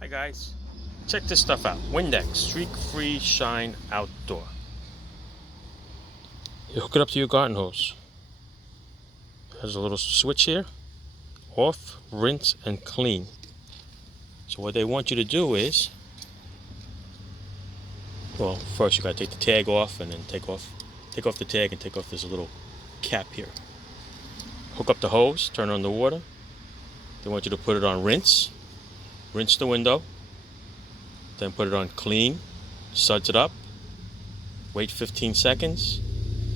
Hi guys, check this stuff out. Windex Streak Free Shine Outdoor. You hook it up to your garden hose. There's a little switch here. Off, rinse, and clean. So what they want you to do is, well, first you gotta take the tag off and then take off the tag and take off this little cap here. Hook up the hose, turn on the water. They want you to put it on rinse. Rinse the window. Then put it on clean, suds it up, wait 15 seconds,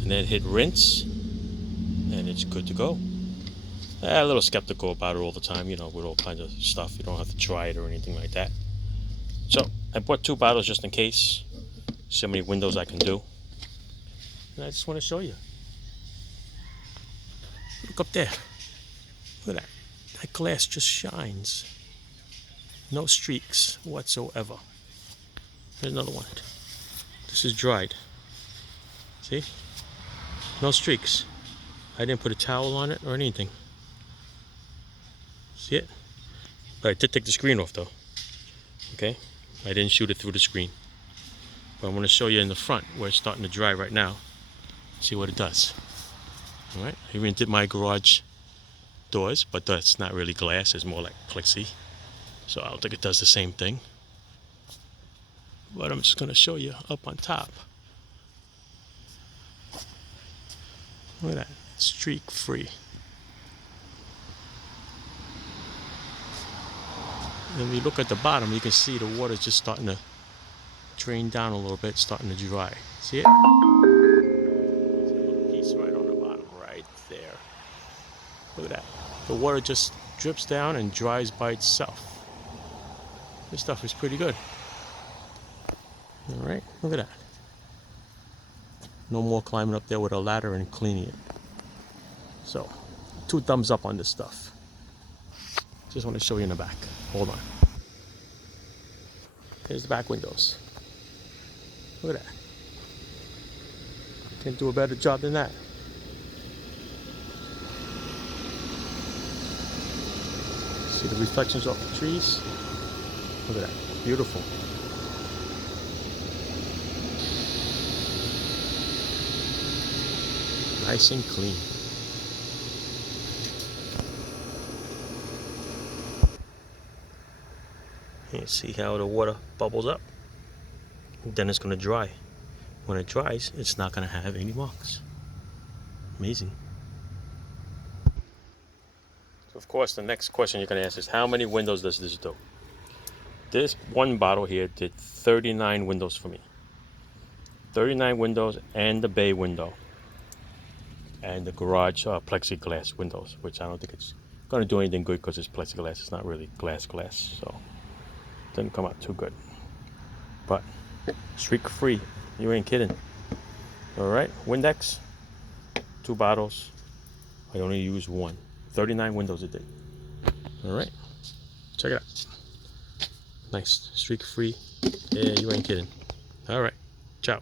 and then hit rinse, and it's good to go. I'm a little skeptical about it all the time, you know, with all kinds of stuff. You don't have to try it or anything like that. So I bought 2 bottles just in case. So many windows I can do. And I just want to show you. Look up there. Look at that. That glass just shines. No streaks whatsoever. Here's another one. This is dried. See? No streaks. I didn't put a towel on it or anything. See it? But I did take the screen off though. Okay? I didn't shoot it through the screen. But I'm going to show you in the front where it's starting to dry right now. See what it does. Alright? I even did my garage doors, but that's not really glass. It's more like plexi. So I don't think it does the same thing. But I'm just going to show you up on top. Look at that. Streak free. And when you look at the bottom, you can see the water's just starting to drain down a little bit, starting to dry. See it? There's a little piece right on the bottom, right there. Look at that. The water just drips down and dries by itself. This stuff is pretty good. Alright, look at that. No more climbing up there with a ladder and cleaning it. So, 2 thumbs up on this stuff. Just want to show you in the back. Hold on. Here's the back windows. Look at that. Can't do a better job than that. See the reflections off the trees? Look at that. Beautiful. Nice and clean. You see how the water bubbles up? Then it's going to dry. When it dries, it's not going to have any marks. Amazing. So of course, the next question you're going to ask is, how many windows does this do? This one bottle here did 39 windows for me. 39 windows and the bay window. And the garage plexiglass windows, which I don't think it's going to do anything good because it's plexiglass. It's not really glass, so it didn't come out too good. But streak free, you ain't kidding. All right, Windex, 2 bottles. I only used 1. 39 windows it did. All right, check it out. Nice, streak free. Yeah, you ain't kidding. All right, ciao.